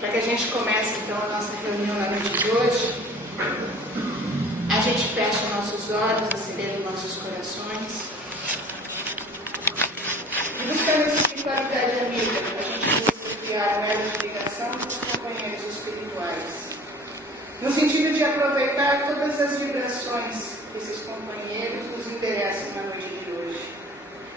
Para que a gente comece então a nossa reunião na noite de hoje, a gente fecha nossos olhos, acendendo nossos corações e buscando essa espiritualidade amiga, para a gente possa criar um elo de ligação com os companheiros espirituais, no sentido de aproveitar todas as vibrações que esses companheiros nos interessam na noite de hoje,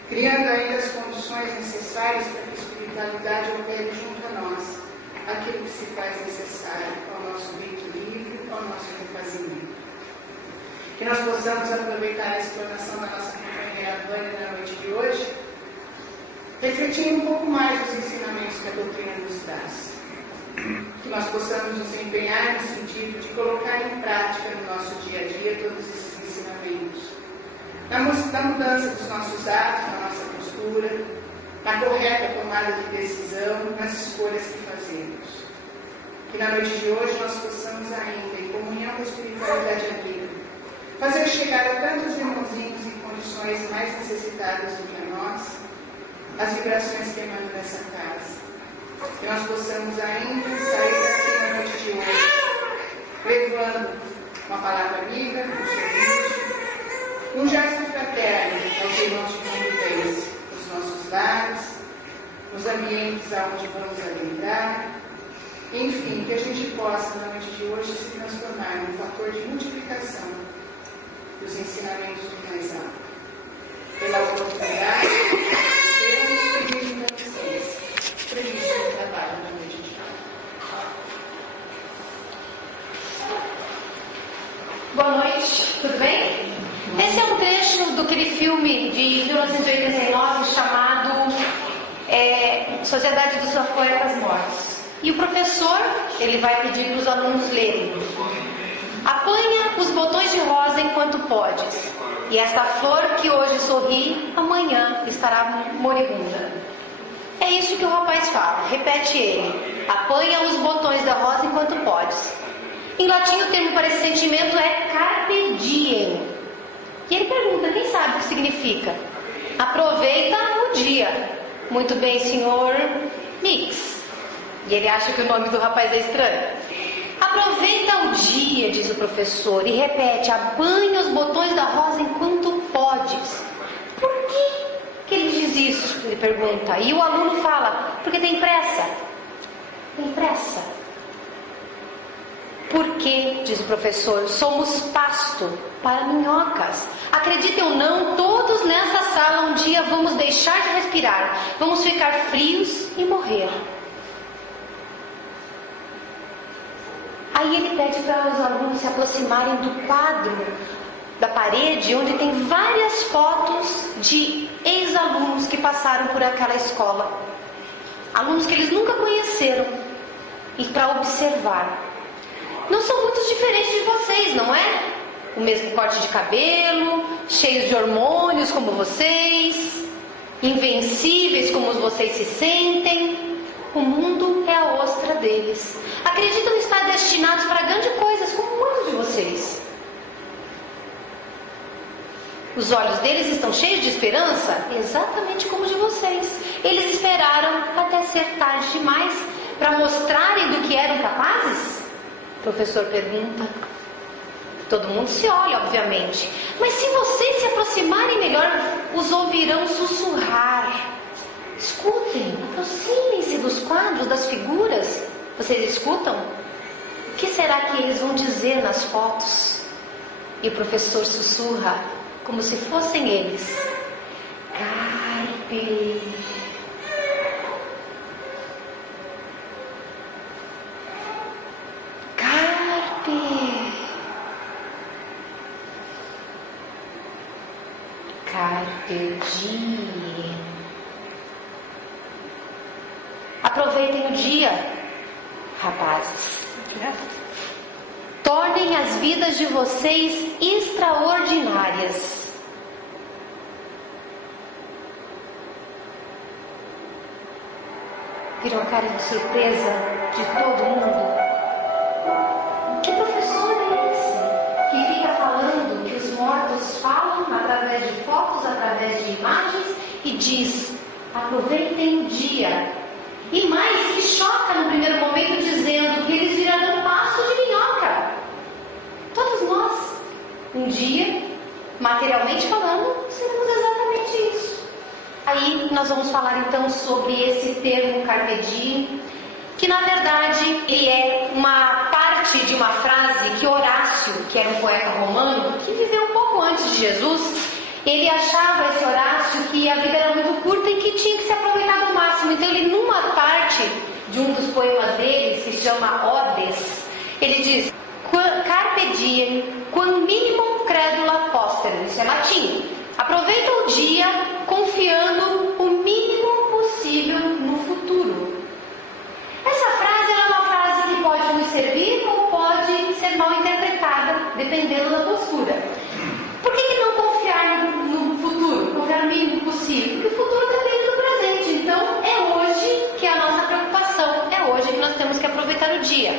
criando ainda as condições necessárias para que a espiritualidade opere junto a nós, aquilo que se faz necessário ao nosso grito livre, ao nosso refazimento. Que nós possamos aproveitar a explanação da nossa companheira Vânia na noite de hoje, refletindo um pouco mais os ensinamentos que a doutrina nos traz. Que nós possamos nos empenhar no sentido de colocar em prática no nosso dia a dia todos esses ensinamentos. Na mudança dos nossos atos, na nossa postura, na correta tomada de decisão, nas escolhas que fazemos. Que na noite de hoje nós possamos ainda, em comunhão com a espiritualidade amiga, fazer chegar a tantos irmãozinhos em condições mais necessitadas do que a nós, as vibrações que emanam dessa casa. Que nós possamos ainda sair daqui na noite de hoje, levando uma palavra amiga, um sorriso, um gesto fraterno aos irmãos de convivência, nos nossos lares, nos ambientes aonde vamos adentrar, enfim, que a gente possa na noite de hoje se transformar num fator de multiplicação dos ensinamentos do mais alto. Pela oportunidade, pelo serviço da licença. Previsto no trabalho na noite de hoje. Boa noite, tudo bem? Esse é um trecho daquele filme de 1989 chamado Sociedade dos Poetas Mortos. E o professor, ele vai pedir para os alunos lerem. Apanha os botões de rosa enquanto podes, e esta flor que hoje sorri, amanhã estará moribunda. É isso que o rapaz fala, repete ele. Apanha os botões da rosa enquanto podes. Em latim o termo para esse sentimento é carpe diem. E ele pergunta, quem sabe o que significa? Aproveita o dia. Muito bem, senhor Mix. E ele acha que o nome do rapaz é estranho. Aproveita o dia, diz o professor, e repete, apanha os botões da rosa enquanto podes. Por que ele diz isso? Ele pergunta. E o aluno fala, porque tem pressa. Tem pressa. Porque, diz o professor, somos pasto para minhocas. Acreditem ou não, todos nessa sala um dia vamos deixar de respirar. Vamos ficar frios e morrer. Aí ele pede para os alunos se aproximarem do quadro da parede, onde tem várias fotos de ex-alunos que passaram por aquela escola. Alunos que eles nunca conheceram. E para observar. Não são muito diferentes de vocês, não é? O mesmo corte de cabelo, cheios de hormônios como vocês, invencíveis como vocês se sentem. O mundo é a ostra deles. Acreditam estar destinados para grandes coisas, como muitos de vocês. Os olhos deles estão cheios de esperança, exatamente como os de vocês. Eles esperaram até ser tarde demais para mostrarem do que eram capazes? O professor pergunta. Todo mundo se olha, obviamente. Mas se vocês se aproximarem melhor, os ouvirão sussurrar. Escutem, aproximem-se dos quadros, das figuras. Vocês escutam? O que será que eles vão dizer nas fotos? E o professor sussurra, como se fossem eles. Carpe. Carpe. Carpe diem. Aproveitem o dia, rapazes. Tornem as vidas de vocês extraordinárias. Viram a cara de surpresa de todo mundo? Que professor é esse? Que fica falando que os mortos falam através de fotos, através de imagens e diz, aproveitem o dia. E mais, que choca no primeiro momento dizer dia, materialmente falando, seremos exatamente isso. Aí nós vamos falar então sobre esse termo carpe diem, que na verdade ele é uma parte de uma frase que Horácio, que era um poeta romano, que viveu um pouco antes de Jesus, ele achava, esse Horácio, que a vida era muito curta e que tinha que se aproveitar ao máximo. Então ele, numa parte de um dos poemas dele, que se chama Odes, ele diz: Carpe diem, quam minimum credula posterum. Isso é latim. Aproveita o dia confiando o mínimo possível no futuro. Essa frase é uma frase que pode nos servir ou pode ser mal interpretada, dependendo da postura. Por que não confiar no futuro? Confiar no mínimo possível? Porque o futuro depende do presente. Então é hoje que é a nossa preocupação. É hoje que nós temos que aproveitar o dia.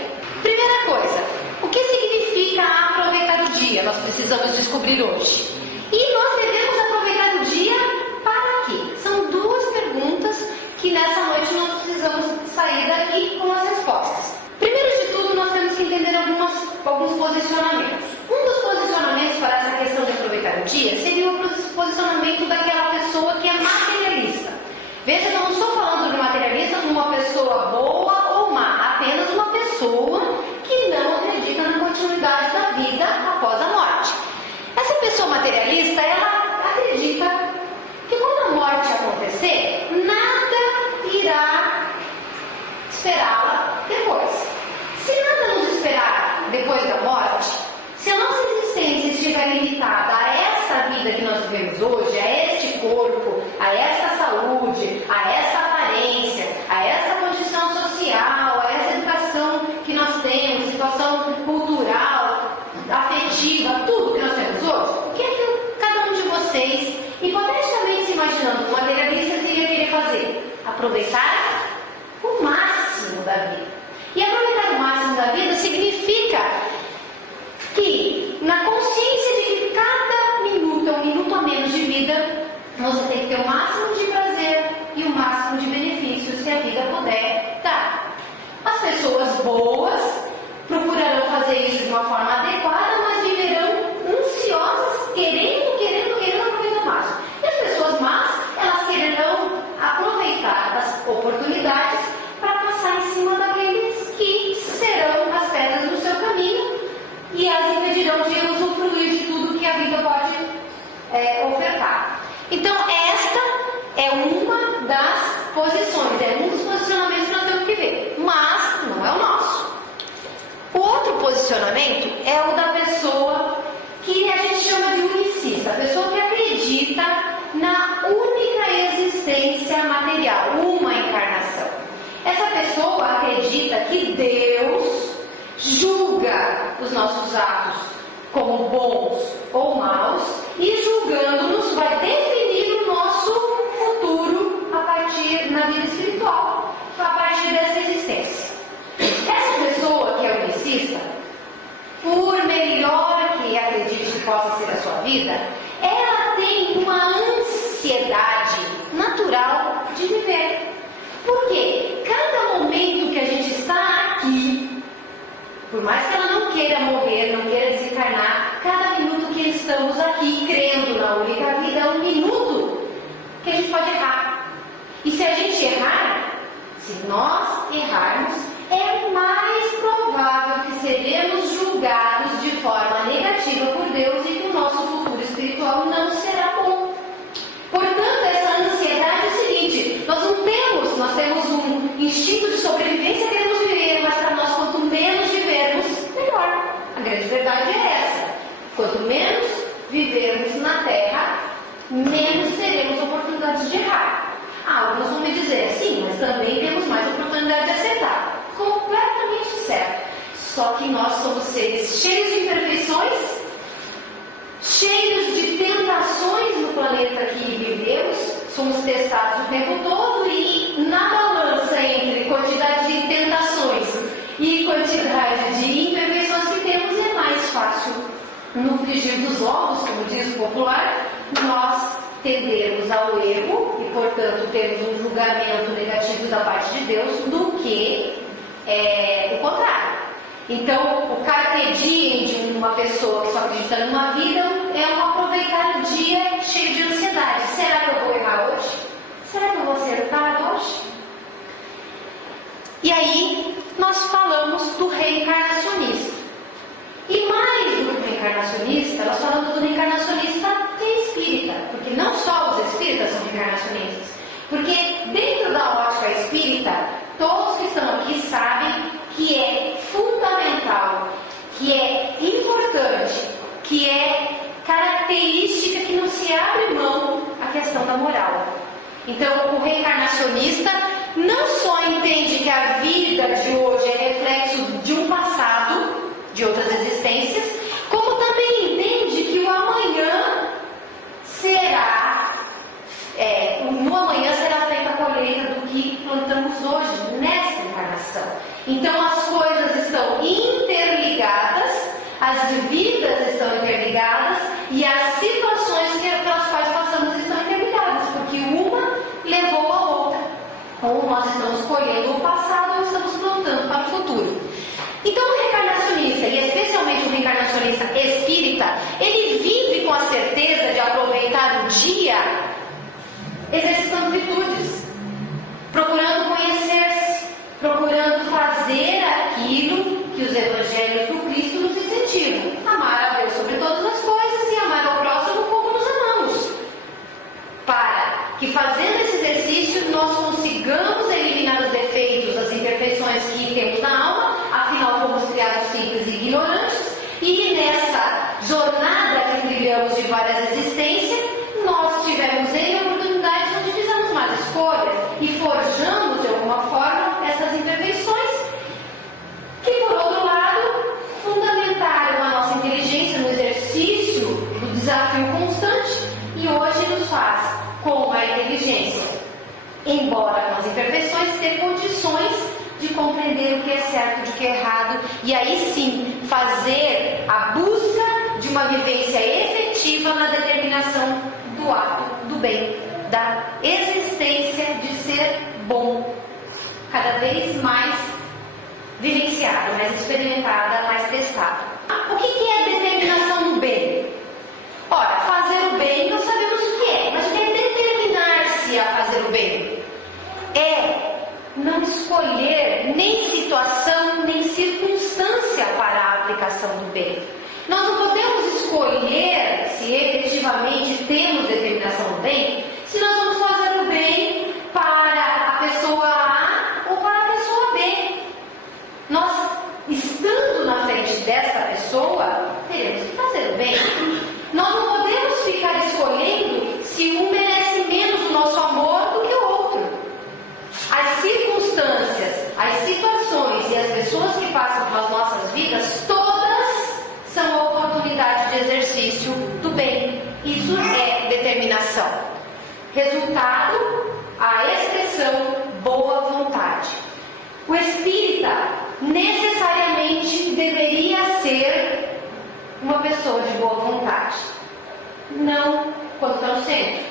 Primeira coisa, o que significa aproveitar o dia? Nós precisamos descobrir hoje. E nós devemos aproveitar o dia para quê? São duas perguntas que nessa noite nós precisamos sair daqui com as respostas. Primeiro de tudo, nós temos que entender alguns posicionamentos. Um dos posicionamentos para essa questão de aproveitar o dia seria o posicionamento daquela pessoa que é materialista. Veja, eu não estou falando de materialista como uma pessoa boa ou má, apenas uma pessoa que não acredita na continuidade da vida após a morte. Essa pessoa materialista, ela acredita que quando a morte acontecer, nada irá esperá-la depois. Se nada nos esperar depois da morte, se a nossa existência estiver limitada a essa vida que nós vivemos hoje, a este corpo, a esta saúde, a esta aparência, a esta condição social, a essa educação que nós temos, situação cultural, afetiva, tudo que nós temos hoje, o que é que cada um de vocês, hipoteticamente se imaginando um materialista, iria querer fazer? Aproveitar o máximo da vida. E aproveitar o máximo da vida significa que, na consciência de que cada minuto é um minuto a menos de vida, você tem que ter o máximo de prazer e o máximo de benefícios que a vida puder dar. As pessoas boas procurarão fazer isso de uma forma adequada, mas viverão ansiosas, querendo aproveitar o máximo. E as pessoas más, elas quererão aproveitar as oportunidades para passar em cima daqueles que serão as pedras do seu caminho e as impedirão de usufruir de tudo que a vida pode ofertar. Então, esta é uma das posições, é um dos posicionamentos que nós temos que ver, mas não é o nosso. O outro posicionamento é o da pessoa que a gente chama de unicista, a pessoa que acredita na única existência material, uma encarnação. Essa pessoa acredita que Deus julga os nossos atos como bons ou maus e julgando-nos vai definir o nosso futuro a partir na vida espiritual, a partir dessa existência. Essa pessoa que é unicista, por melhor que acredite que possa ser a sua vida, ela tem uma ansiedade natural de viver. Porque cada momento que a gente está aqui, por mais que ela não queira morrer, não queira desencarnar, cada minuto que estamos aqui crendo na única vida é um minuto que a gente pode errar. E se a gente errar, se nós errarmos, é mais provável que seremos julgados de forma negativa por Deus e que o nosso futuro espiritual não será bom. Portanto, essa ansiedade é o seguinte: nós temos um instinto de sobrevivência, queremos viver, mas para nós, quanto menos vivermos, melhor. A grande verdade é essa: quanto menos vivermos na Terra, menos teremos oportunidades de errar. Alguns vão me dizer, sim, mas também temos mais oportunidade de acertar. Completamente certo. Só que nós somos seres cheios de imperfeições, cheios de tentações no planeta que vivemos, somos testados o tempo todo e na balança entre quantidade de tentações e quantidade de imperfeições que temos é mais fácil, no frigir dos ovos, como diz o popular, nós tendermos ao erro e, portanto, termos um julgamento negativo da parte de Deus do que o contrário. Então, o carpe diem de uma pessoa que só acredita numa vida é um aproveitar o dia cheio de ansiedade. Será que eu vou errar hoje? Será que eu vou acertar hoje? E aí, nós falamos do reencarnacionista. E mais do que reencarnacionista, nós falamos do reencarnacionista que é espírita. Porque não só os espíritas são reencarnacionistas. Porque dentro da ótica espírita, todos que estão aqui sabem que é fundamental, que é importante, que é característica que não se abre mão a questão da moral. Então, o reencarnacionista não só entende que a vida de hoje é reflexo de um passado, de outras existências, como também entende que o amanhã será, no amanhã será feita a colheita do que plantamos hoje, nesta encarnação. Então as coisas estão interligadas, as vidas estão interligadas e as situações pelas quais passamos estão interligadas, porque uma levou a outra. Ou nós estamos colhendo o passado ou estamos plantando para o futuro. Então o reencarnacionista, e especialmente o reencarnacionista espírita, ele vive com a certeza de aproveitar o dia exercitando virtudes, procurando conhecer-se, procurando fazer aquilo que os evangelhos do Cristo nos incentivam: amar a Deus sobre todas as coisas e amar ao próximo como nos amamos, para que fazendo esse exercício nós consigamos eliminar os defeitos, as imperfeições que temos na alma. Afinal, fomos criados simples e ignorantes, e nessa jornada que trilhamos de várias existências, nós tivemos oportunidades onde fizemos más escolhas e forjamos de alguma forma essas imperfeições, que por outro lado fundamentaram a nossa inteligência no exercício do desafio constante e hoje nos faz, com a inteligência, embora com as imperfeições, ter condições de compreender o que é certo, de que é errado, e aí sim fazer a busca de uma vivência efetiva na determinação do ato do bem, da existência de ser bom, cada vez mais vivenciada, mais experimentada, mais testada. O que é a determinação do bem? Ora, fazer o bem nós sabemos o que é, mas o que é determinar-se a fazer o bem? É não escolher nem situação, nem circunstância para a aplicação do bem. Nós não podemos escolher se efetivamente temos determinação do bem, se nós vamos fazer o bem para a pessoa A ou para a pessoa B. Nós, estando na frente dessa pessoa, teremos que fazer o bem. Nós não podemos ficar escolhendo se um merece menos o nosso amor do que o outro. As circunstâncias, as situações e as pessoas que passam pelas nossas vidas, todas são oportunidades de exercício do bem. Isso é determinação. Resultado, a expressão boa vontade. O espírita necessariamente deveria ser uma pessoa de boa vontade. Não quando está no centro,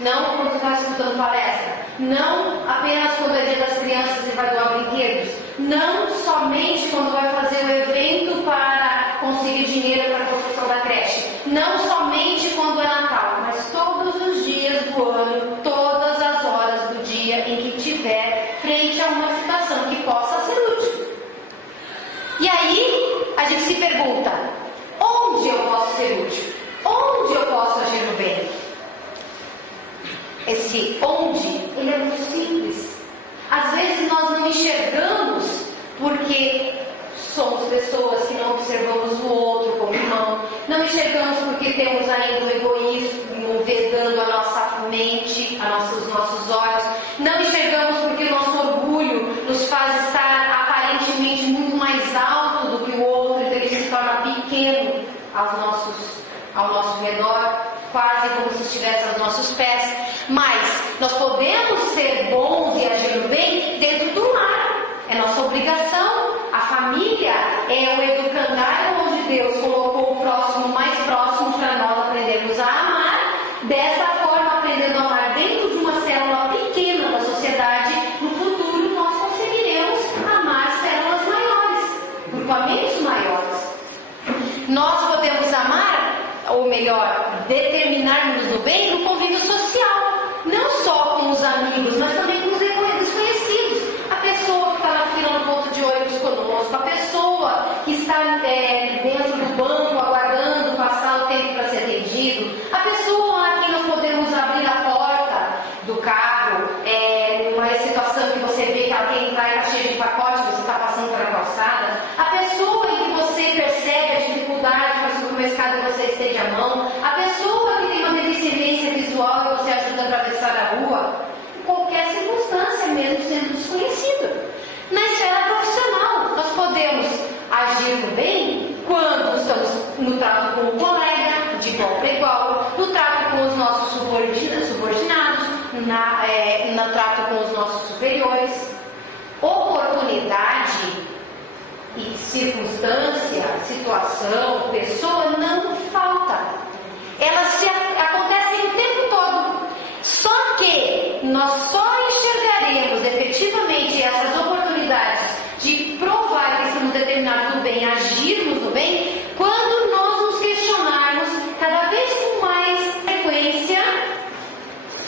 não quando está escutando palestra, não apenas quando é dia das crianças e vai doar brinquedos, não somente quando vai fazer o evento para conseguir dinheiro para a construção da creche, não somente quando é Natal, mas todos os dias do ano, todas as horas do dia em que tiver frente a uma situação que possa ser útil. E aí a gente se pergunta: onde eu posso ser útil? Onde eu posso agir no bem? Esse onde, ele é muito simples. Às vezes nós não enxergamos porque somos pessoas que não observamos o outro como irmão, não enxergamos porque temos ainda o egoísmo vedando a nossa mente, os nossos olhos, não enxergamos porque o nosso orgulho nos faz estar aparentemente muito mais alto do que o outro, então ele se torna pequeno ao nosso redor, quase como se estivesse aos nossos pés. Mas nós podemos ser bons e agir no bem dentro do lar. É nossa obrigação. A família é o educandário onde Deus colocou o próximo mais próximo para nós aprendermos a amar. Dessa forma, aprendendo a amar dentro de uma célula pequena da sociedade, no futuro nós conseguiremos amar células maiores. Grupamentos melhor, determinarmos o bem no convívio social. Não só com os amigos, mas também com os desconhecidos. A pessoa que está na fila no ponto de ônibus conosco, a pessoa que está dentro do banco aguardando passar o tempo para ser atendido, a pessoa a quem nós podemos abrir a porta do carro, numa situação que você vê que ela quer entrar e está cheia de pacote, você está passando pela calçada, a pessoa em que você percebe a dificuldade para subir uma escada e você estende a mão, a pessoa que tem uma deficiência visual e você ajuda a atravessar a rua, em qualquer circunstância, mesmo sendo desconhecido. Na esfera profissional, nós podemos agir no bem quando estamos no trato com o colega, de igual para igual, no trato com os nossos subordinados, no trato com os nossos superiores. Oportunidade e circunstância, situação, pessoa não falta. Elas acontecem o tempo todo. Só que nós só enxergaremos efetivamente essas oportunidades de provar que estamos determinados do bem, agirmos do bem, quando nós nos questionarmos cada vez com mais frequência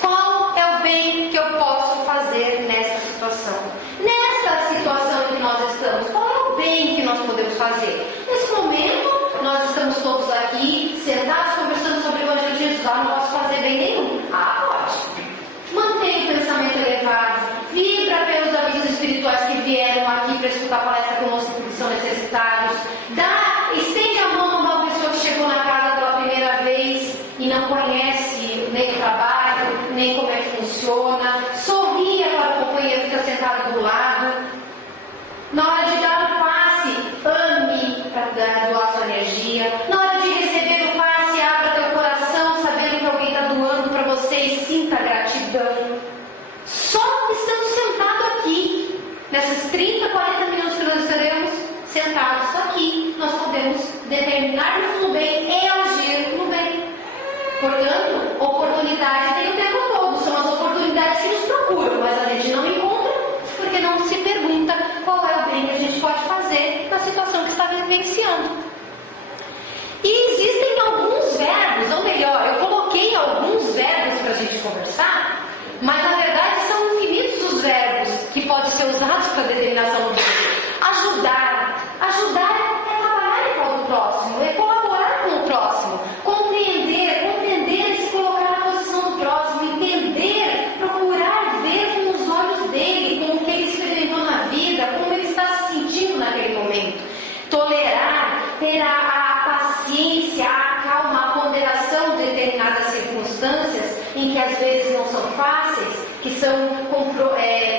qual é o bem que eu posso fazer nessa situação. Nessa situação em que nós estamos, qual é o bem que nós podemos fazer? Nesse momento, nós estamos todos aqui, sentados, conversando sobre o Evangelho de Jesus. Não posso fazer bem nenhum? Pode. Mantenha o pensamento elevado. Vibra pelos amigos espirituais que vieram aqui para escutar a palestra conosco porque são necessitados. Estende a mão a uma pessoa que chegou na casa pela primeira vez e não conhece nem o trabalho, nem como é que funciona. Sorria para o companheiro que está sentado do lado. Na hora de dar o passe, ame para doar sua energia. Na hora de receber o passe, abra teu coração, sabendo que alguém está doando para você e sinta gratidão. Só estando sentado aqui, nessas 30, 40 minutos que nós estaremos sentados aqui, nós podemos determinar-nos no bem e agir no bem. Portanto, oportunidades tem o tempo todo. São as oportunidades que nos procuram, mas a gente não encontra porque não se pergunta qual é o bem que a gente pode fazer na situação que está vivenciando. E existem alguns verbos, ou melhor, eu coloquei alguns verbos para a gente conversar, mas na verdade são infinitos os verbos que podem ser usados para determinação do bem. Ajudar. Ajudar é trabalhar em prol do próximo, é colaborar com o próximo, compreender e se colocar na posição do próximo, entender, procurar ver com os olhos dele, com o que ele experimentou na vida, como ele está se sentindo naquele momento. Tolerar, ter a paciência, a calma, a ponderação de determinadas circunstâncias em que às vezes não são fáceis, que são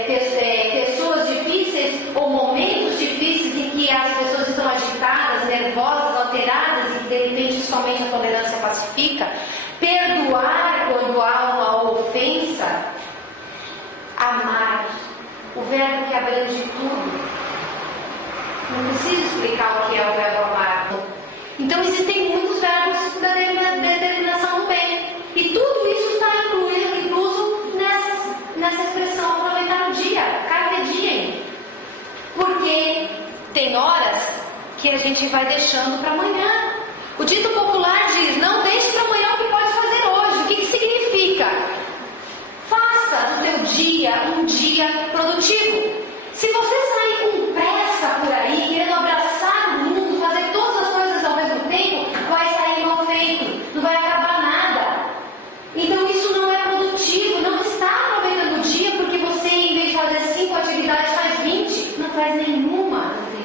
pessoas difíceis ou momentos difíceis em que as pessoas estão agitadas, nervosas, alteradas e de repente somente a tolerância pacifica. Perdoar quando há uma ofensa. Amar, o verbo que abrange tudo. Não preciso explicar o que é o verbo amar. Então existem muitos verbos da determinação do bem. E tudo isso está incluso nessa expressão aproveitar o dia, carpe diem. Porque tem horas que a gente vai deixando para amanhã. O dito popular diz, não deixe para amanhã o que pode fazer hoje. O que significa? Faça do teu dia um dia produtivo. Se você sair com pressa por aí, querendo abraçar o mundo, fazer todas as coisas ao mesmo tempo, vai sair mal feito, não vai acabar nada. Então isso não é produtivo, não está aproveitando o dia porque você, em vez de fazer 5 atividades, faz 20, não faz nenhuma no fim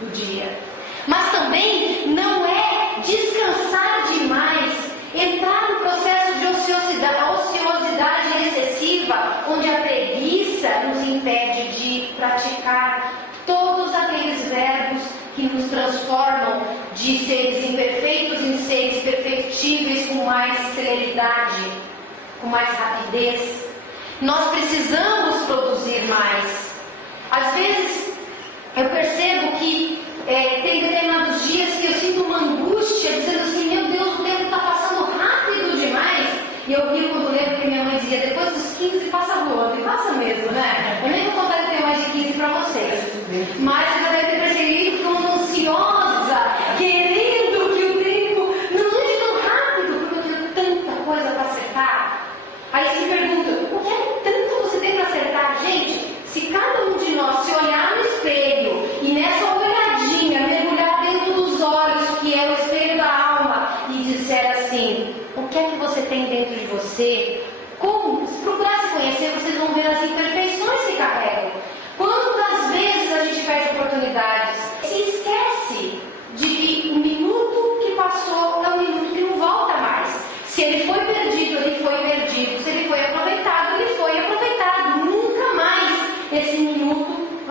do dia. Mas também não é descansar demais, entrar no processo de ociosidade excessiva, onde a preguiça nos impede de praticar todos aqueles verbos que nos transformam de seres imperfeitos em seres perfectíveis com mais celeridade, com mais rapidez. Nós precisamos produzir mais. Às vezes eu percebo que tem determinados dias que eu sinto uma angústia, dizendo assim, meu Deus, o tempo está passando rápido demais. E eu rio quando lembro que minha mãe dizia, depois dos 15 passa voando. E passa mesmo, né? Eu nem vou contar que tenho mais de 15 para vocês. Mas você já deve ter percebido como ansiosa, querendo que o tempo não ande tão rápido.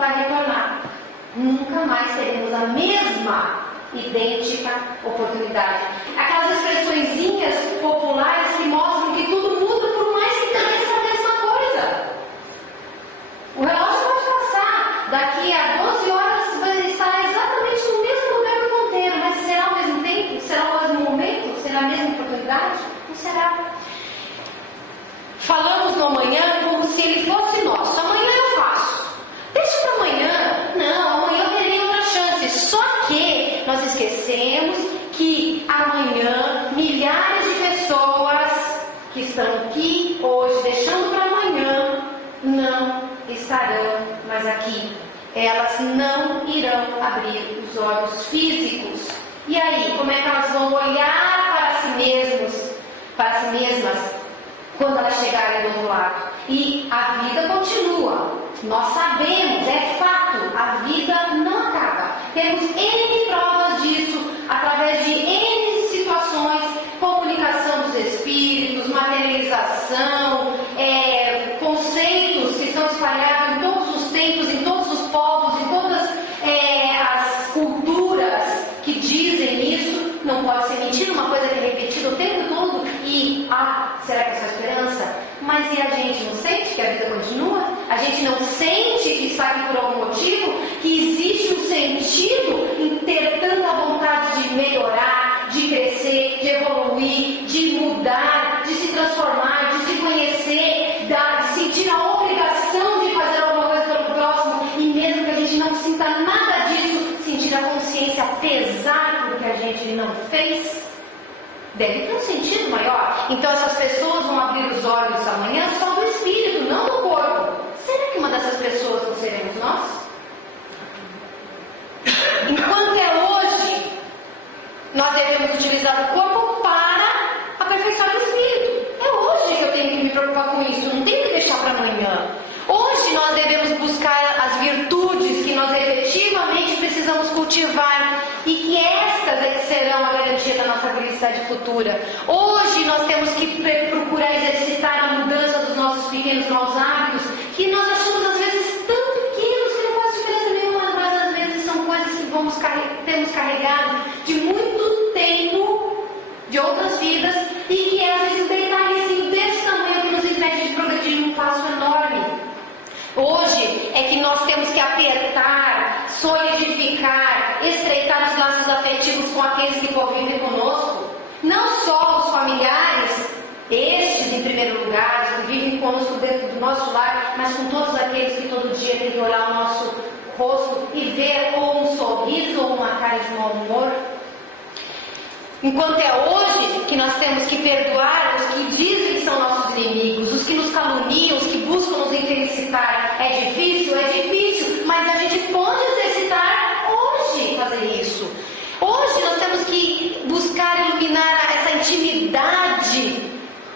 vai retornar. Nunca mais teremos a mesma idêntica oportunidade. Aquelas expressõezinhas populares que mostram que tudo muda por mais que pareça a mesma coisa. O relógio pode passar, daqui a 12 horas vai estar exatamente no mesmo lugar do ponteiro, mas será ao mesmo tempo? Será ao mesmo momento? Será a mesma oportunidade? Não será. Falamos no amanhã como se ele fosse nosso. Amanhã eu faço. Deixa para amanhã. Não, amanhã eu terei outra chance. Só que nós esquecemos que amanhã milhares de pessoas que estão aqui hoje, deixando para amanhã, não estarão mais aqui. Elas não irão abrir os olhos físicos. E aí, como é que elas vão olhar para si mesmas, quando elas chegarem do outro lado? E a vida continua. Nós sabemos, é fato, a vida não acaba. Temos N provas disso, através de N situações, comunicação dos espíritos, materialização, conceitos que estão espalhados em todos os tempos, em todos os povos, em todas as culturas que dizem isso. Não pode ser mentira, uma coisa que é repetida o tempo todo e, será que é só esperança? Mas e a gente não sente que a vida continua? A gente não sente que está aqui por algum motivo? Que existe um sentido em ter tanta vontade de melhorar, de crescer, de evoluir, de mudar, de se transformar, de se conhecer, de sentir a obrigação de fazer alguma coisa pelo próximo e mesmo que a gente não sinta nada disso, sentir a consciência pesar porque a gente não fez? Deve ter um sentido maior. Então essas pessoas vão abrir os olhos amanhã só do espírito, não do corpo. Será que uma dessas pessoas não seremos nós? Enquanto é hoje, nós devemos utilizar o corpo para aperfeiçoar o espírito. É hoje que eu tenho que me preocupar com isso, não tenho que deixar para amanhã. Hoje nós devemos buscar as virtudes que nós efetivamente precisamos cultivar e que estas é que serão a garantia da nossa felicidade futura. Hoje nós temos que procurar exercitar a mudança dos nossos pequenos maus hábitos, que nós achamos às vezes tão pequenos que não faz diferença nenhuma, mas às vezes são coisas que temos carregado de muito tempo, de outras vidas, e que é às vezes um detalhezinho desse tamanho que nos impede de progredir num passo enorme. Hoje é que nós temos que apertar, solidificar, estreitar os laços afetivos com aqueles que convivem conosco. Não só os familiares, estes em primeiro lugar, os que vivem conosco dentro do nosso lar, mas com todos aqueles que todo dia têm que olhar o nosso rosto e ver ou um sorriso ou uma cara de mau humor. Enquanto é hoje que nós temos que perdoar os que dizem que são nossos inimigos, os que nos caluniam, os que buscam nos infelicitar. É difícil, mas a gente pode exercitar hoje fazer isso. Hoje nós temos que buscar iluminar essa intimidade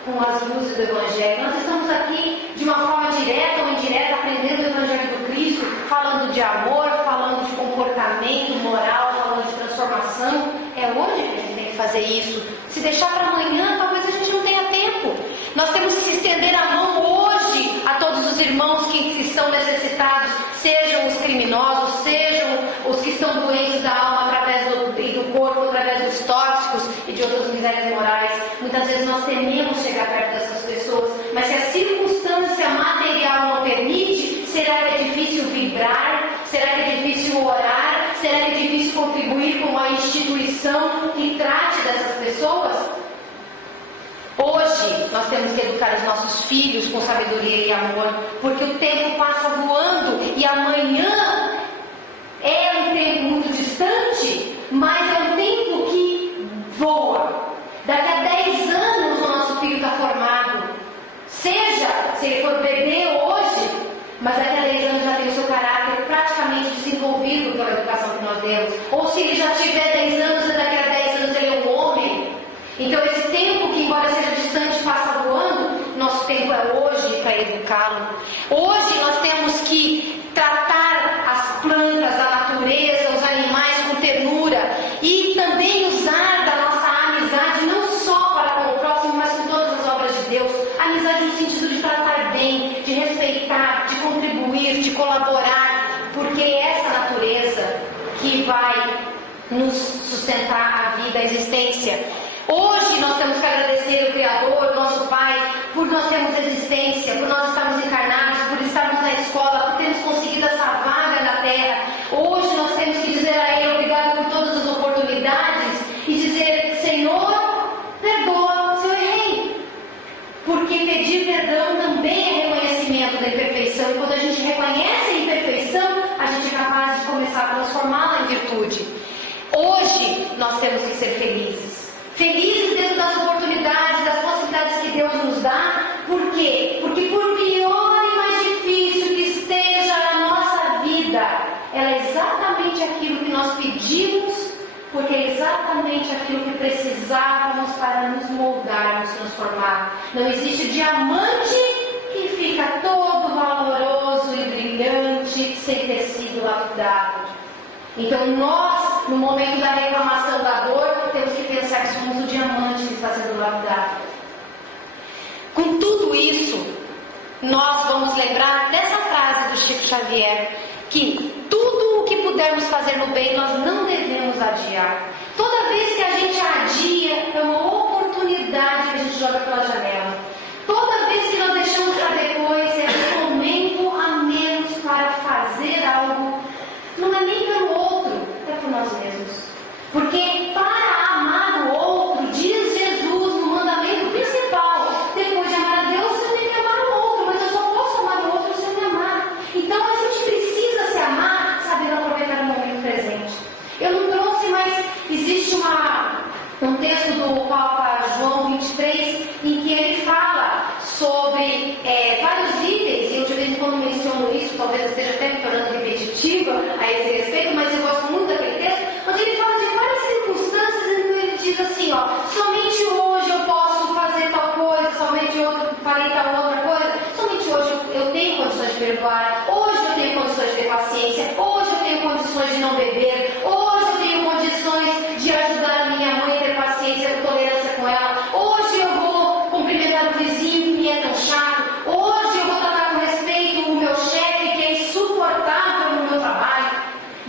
com as luzes do Evangelho. Nós estamos aqui de uma forma direta ou indireta aprendendo o Evangelho do Cristo, falando de amor, falando de comportamento moral, falando de transformação. É hoje que a gente tem que fazer isso. Se deixar para amanhã, talvez a gente não tenha tempo. Nós temos que estender a mão hoje a todos os irmãos que estão necessitados, sejam os criminosos, sejam os que estão doentes da alma através do corpo, através dos tóxicos e de outras misérias morais. Muitas vezes nós tememos chegar perto dessas pessoas, mas se a circunstância material não permite, será que é difícil vibrar? Será que é difícil orar? Será que é difícil contribuir com uma instituição que trate dessas pessoas? Hoje nós temos que educar os nossos filhos com sabedoria e amor, porque o tempo passa voando e amanhã é um tempo muito distante, mas é um tempo que voa. Daqui a 10 anos o nosso filho está formado. Seja se ele for bebê hoje, mas daqui a 10 anos já tem o seu caráter praticamente desenvolvido pela educação que nós demos. Ou se ele já tiver 10 anos, daqui a 10 anos ele é um homem. Então esse tempo que, embora seja distante, passa voando, nosso tempo é hoje para educá-lo. Hoje nós temos que tratar as plantas, a natureza, os animais com ternura e também usar da nossa amizade não só para com o próximo, mas com todas as obras de Deus. Amizade no sentido de tratar bem, de respeitar, de contribuir, de colaborar, porque é essa natureza que vai nos sustentar a vida, a existência. Hoje nós temos que agradecer o Criador, nosso Pai, por nós termos existência, por nós estarmos encarnados, por estarmos na escola, por termos conseguido essa vaga na Terra. Hoje nós temos que dizer a Ele obrigado por todas as oportunidades e dizer: Senhor, perdoa se eu errei. Porque pedir perdão também é reconhecimento da imperfeição, e quando a gente reconhece a imperfeição, a gente é capaz de começar a transformá-la em virtude. Hoje nós temos que ser felizes. Felizes dentro das oportunidades, das possibilidades que Deus nos dá. Por quê? Porque por pior e mais difícil que esteja a nossa vida, ela é exatamente aquilo que nós pedimos, porque é exatamente aquilo que precisávamos para nos moldar, nos transformar. Não existe diamante que fica todo valoroso e brilhante sem ter sido lapidado. Então nós, no momento da reclamação da dor, temos que pensar que somos o diamante que está sendo lapidado. Com tudo isso, nós vamos lembrar dessa frase do Chico Xavier, que tudo o que pudermos fazer no bem, nós não devemos adiar. Toda vez que a gente adia, é uma oportunidade que a gente joga pela janela. Toda vez que nós deixamos para depois, é um momento a menos para fazer algo. Não é nem pelo outro, é por nós mesmos. Porque para amar o outro, diz Jesus no mandamento principal: depois de amar a Deus, você tem que amar o outro, mas eu só posso amar o outro se eu me amar. Então a gente precisa se amar, sabendo aproveitar o momento presente. Eu não trouxe, mas existe um texto do Papa João 23, em que ele fala sobre vários itens, e eu de vez em quando menciono isso, talvez eu esteja até me tornando repetitiva a esse respeito, mas eu gosto muito daquele texto, onde ele fala de várias circunstâncias, e ele diz assim, somente hoje eu posso fazer tal coisa, somente hoje eu farei tal outra coisa, somente hoje eu tenho condições de perdoar, hoje eu tenho condições de ter paciência, hoje eu tenho condições de não beber, hoje eu tenho condições de ajudar a minha mãe a ter paciência e tolerância com ela, hoje eu vou cumprimentar o vizinho que me é tão chato, hoje eu vou tratar com respeito o meu chefe que é insuportável no meu trabalho.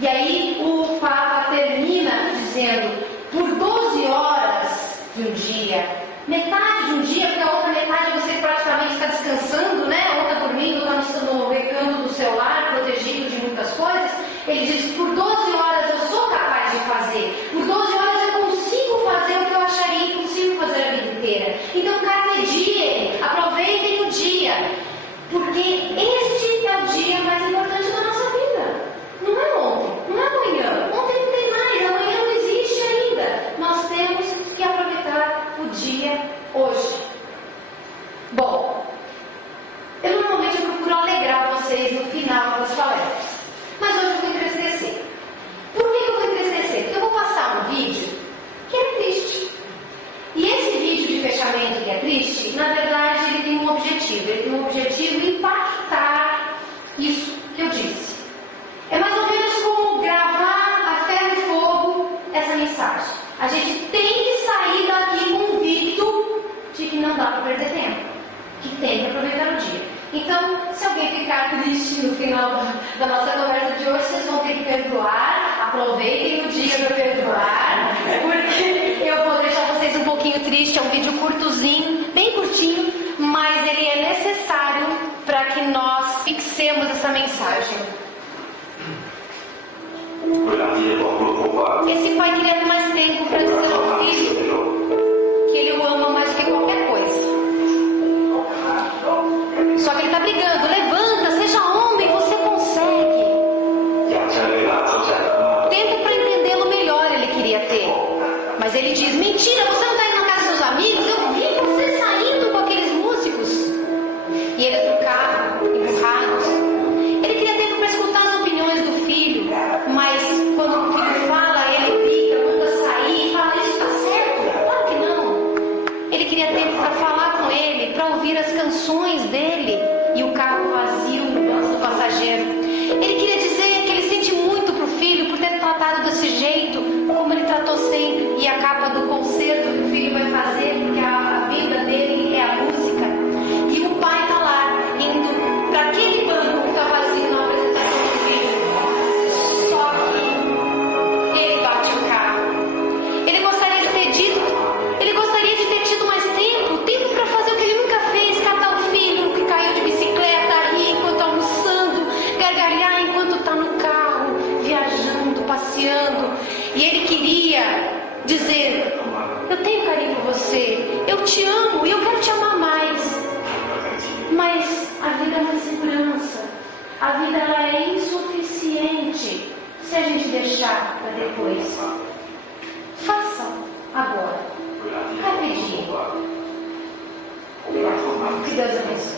E aí o Papa termina dizendo: por 12 horas de um dia, metade de um dia, porque a outra metade você praticamente está descansando, né? Ou está dormindo, ou está no recanto do seu lar, protegido de muitas coisas. Ele diz: por 12 horas eu sou capaz de fazer, por 12 horas eu consigo fazer o que eu acharia impossível fazer a vida inteira. Então carpe diem, aproveitem o dia, porque este é o dia mais importante da nossa vida. Não é ontem, não é amanhã. Ontem não tem mais, amanhã não existe ainda. Nós temos que aproveitar o dia hoje. Bom, eu normalmente procuro alegrar vocês no final das palestras, mas hoje eu vou entristecer. Por que eu vou entristecer? Porque eu vou passar um vídeo que é triste. E esse vídeo de fechamento que é triste, na verdade ele tem um objetivo. Ele tem um objetivo impactar isso que eu disse. É mais ou menos como gravar a ferro e fogo essa mensagem. A gente tem que sair daqui convicto de que não dá para perder tempo, que tem que aproveitar o dia. Então, se alguém ficar triste no final da nossa conversa de hoje, vocês vão ter que perdoar. Aproveitem o dia para perdoar, porque eu vou deixar vocês um pouquinho tristes. É um vídeo curtozinho, bem curtinho, mas ele é necessário para que nós fixemos essa mensagem. Esse pai queria ter mais tempo para dizer ao filho que ele o ama mais do que qualquer coisa. Só que ele está brigando. Levanta, seja homem, você consegue. Tempo para entendê-lo melhor ele queria ter. Mas ele diz: mentira, você não está indo na casa dos seus amigos? Eu vi você saindo com aqueles músicos. E eles no carro, empurrados. Ele queria tempo para escutar as opiniões do filho. Mas quando o filho fala, ele briga, manda sair e fala: isso está certo? Claro que não. Ele queria tempo para falar com ele, para ouvir as canções dele. E o carro vazio no banco do passageiro. Ele queria dizer que ele sente muito pro filho por ter tratado desse jeito, como ele tratou sempre. E a capa do concerto queria dizer: eu tenho carinho por você, eu te amo e eu quero te amar mais. Mas a vida é uma insegurança, a vida ela é insuficiente se a gente deixar para depois. Façam agora, rapidinho. Que Deus abençoe.